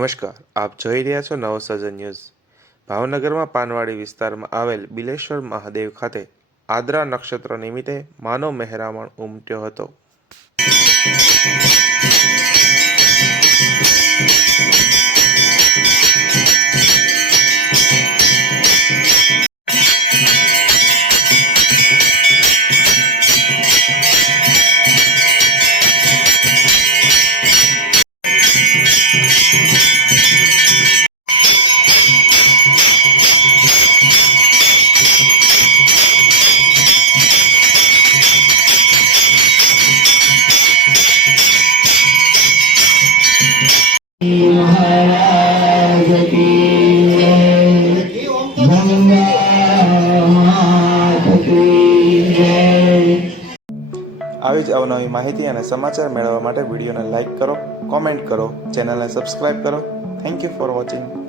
નમસ્કાર, આપ જોઈ રહ્યા છો નવસર્જન ન્યૂઝ। ભાવનગરમાં પાનવાડી વિસ્તારમાં આવેલ બિલેશ્વર મહાદેવ ખાતે આદ્રા નક્ષત્ર નિમિત્તે માનો મહેરામણ ઉમટ્યો હતો। महाराज की जय, मात की जय। આવી જ અવનવી માહિતી અને સમાચાર મેળવવા માટે વિડીયોને લાઇક કરો, કોમેન્ટ કરો, ચેનલને સબસ્ક્રાઇબ કરો। Thank you for watching.